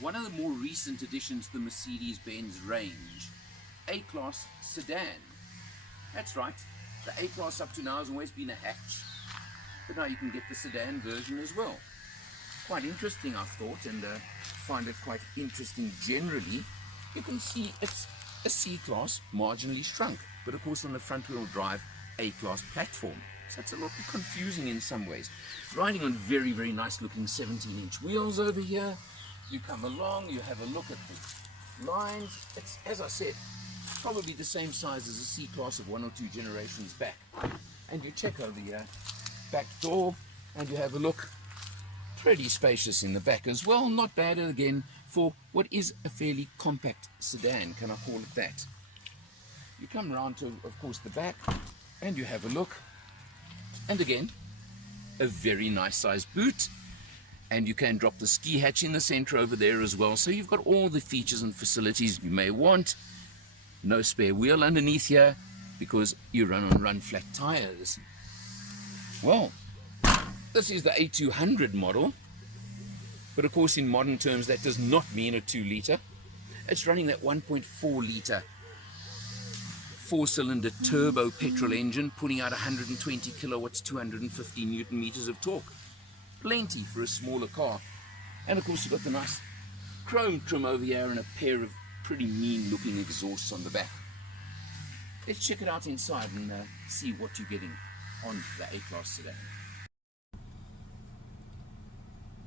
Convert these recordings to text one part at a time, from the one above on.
one of the more recent additions to the Mercedes-Benz range, A-Class Sedan. That's right, the A-Class up to now has always been a hatch, but now you can get the sedan version as well. Quite interesting, I thought, and find it quite interesting generally. You can see it's a C-Class marginally shrunk, but of course on the front-wheel drive A-Class platform. So it's a little bit confusing in some ways. Riding on very, very nice looking 17-inch wheels over here. You come along, you have a look at the lines. It's, as I said, probably the same size as a C-Class of 1 or 2 generations back. And you check over here, back door, and you have a look. Pretty spacious in the back as well. Not bad again for what is a fairly compact sedan, can I call it that. You come around to, of course, the back, and you have a look. And again, a very nice sized boot, and you can drop the ski hatch in the center over there as well, so you've got all the features and facilities you may want. No spare wheel underneath here because you run on run flat tires. Well, this is the A200 model, but of course in modern terms that does not mean a 2-litre. It's running that 1.4-litre 4-cylinder turbo petrol engine, putting out 120 kilowatts, 250 newton meters of torque. Plenty for a smaller car. And of course you've got the nice chrome trim over here and a pair of pretty mean looking exhausts on the back. Let's check it out inside and see what you're getting on the A-Class sedan.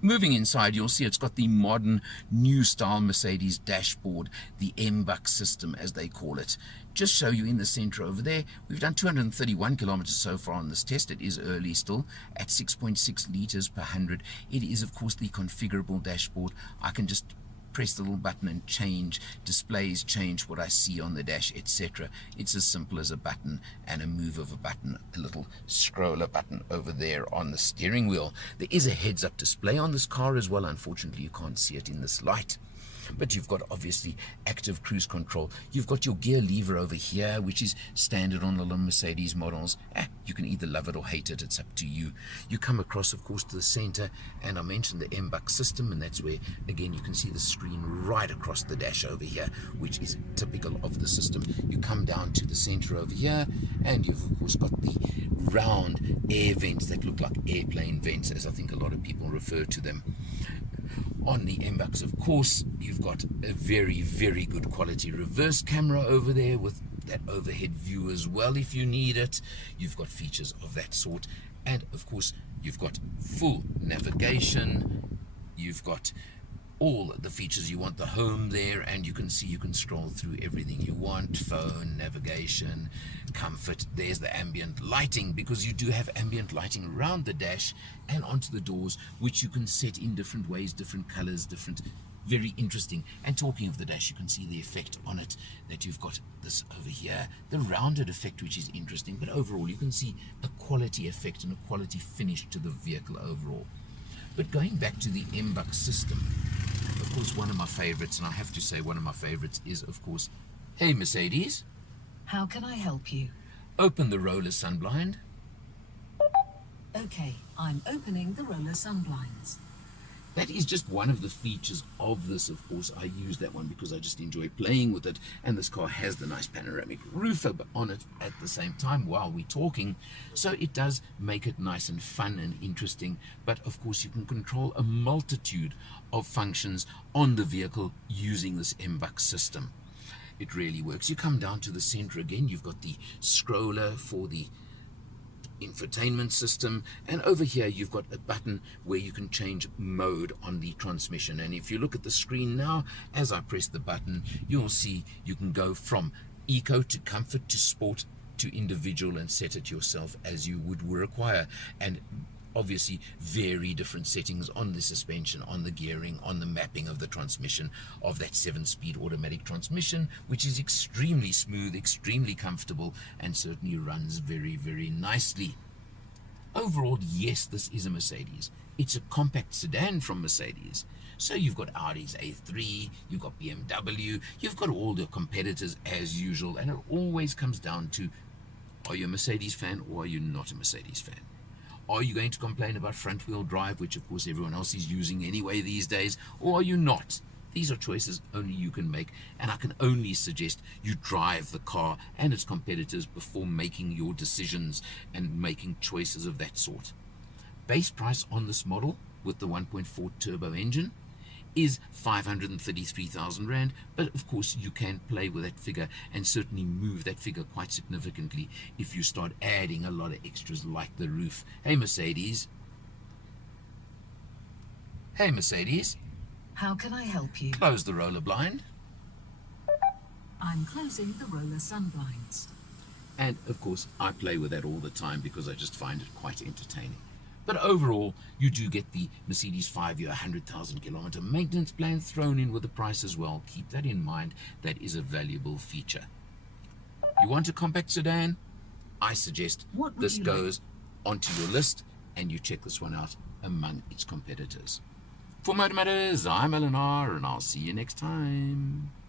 Moving inside, you'll see it's got the modern new style Mercedes dashboard, the M-Buck system as they call it. Just show you in the center over there, we've done 231 kilometers so far on this test. It is early still at 6.6 liters per 100. It is of course the configurable dashboard. I can just press the little button and change displays, change what I see on the dash, etc. It's as simple as a button and a move of a button, a little scroller button over there on the steering wheel. There is a heads-up display on this car as well. Unfortunately, you can't see it in this light. But you've got obviously active cruise control. You've got your gear lever over here, which is standard on the Mercedes models. You can either love it or hate it. It's up to you. You come across, of course, to the center, and I mentioned the M-Buck system, and that's where, again, you can see the screen right across the dash over here, which is typical of the system. You come down to the center over here, and you've, of course, got the round air vents that look like airplane vents, as I think a lot of people refer to them. On the M-Bucks, of course, you've got a very, very good quality reverse camera over there with that overhead view as well if you need it. You've got features of that sort. And, of course, you've got full navigation. You've got all the features you want, the home there, and you can see you can scroll through everything you want. Phone, navigation, comfort. There's the ambient lighting, because you do have ambient lighting around the dash and onto the doors, which you can set in different ways, different colors, different, very interesting. And talking of the dash, you can see the effect on it, that you've got this over here, the rounded effect, which is interesting, but overall you can see a quality effect and a quality finish to the vehicle overall. But going back to the M-Buck system, of course, one of my favorites, and I have to say one of my favorites is, of course, hey Mercedes. How can I help you? Open the roller sunblind. Okay, I'm opening the roller sunblinds. That is just one of the features of this, of course. I use that one because I just enjoy playing with it, and this car has the nice panoramic roof on it at the same time while we're talking, so it does make it nice and fun and interesting. But of course you can control a multitude of functions on the vehicle using this M-Buck system. It really works. You come down to the center again, you've got the scroller for the infotainment system, and over here you've got a button where you can change mode on the transmission. And if you look at the screen now, as I press the button, you'll see you can go from eco to comfort to sport to individual and set it yourself as you would require. And obviously very different settings on the suspension, on the gearing, on the mapping of the transmission, of that 7-speed automatic transmission, which is extremely smooth, extremely comfortable, and certainly runs very, very nicely. Overall, yes, this is a Mercedes. It's a compact sedan from Mercedes. So you've got Audi's A3, you've got BMW, you've got all the competitors as usual, and it always comes down to, are you a Mercedes fan or are you not a Mercedes fan? Are you going to complain about front-wheel drive, which of course everyone else is using anyway these days, or are you not? These are choices only you can make, and I can only suggest you drive the car and its competitors before making your decisions and making choices of that sort. Base price on this model with the 1.4 turbo engine is 533,000 Rand, but of course you can play with that figure and certainly move that figure quite significantly if you start adding a lot of extras like the roof. Hey Mercedes. Hey Mercedes. How can I help you? Close the roller blind. I'm closing the roller sun blinds. And of course I play with that all the time because I just find it quite entertaining. But overall, you do get the Mercedes 5-year, 100,000 kilometer maintenance plan thrown in with the price as well. Keep that in mind. That is a valuable feature. You want a compact sedan? I suggest this goes onto your list and you check this one out among its competitors. For Motor Matters, I'm Eleanor and I'll see you next time.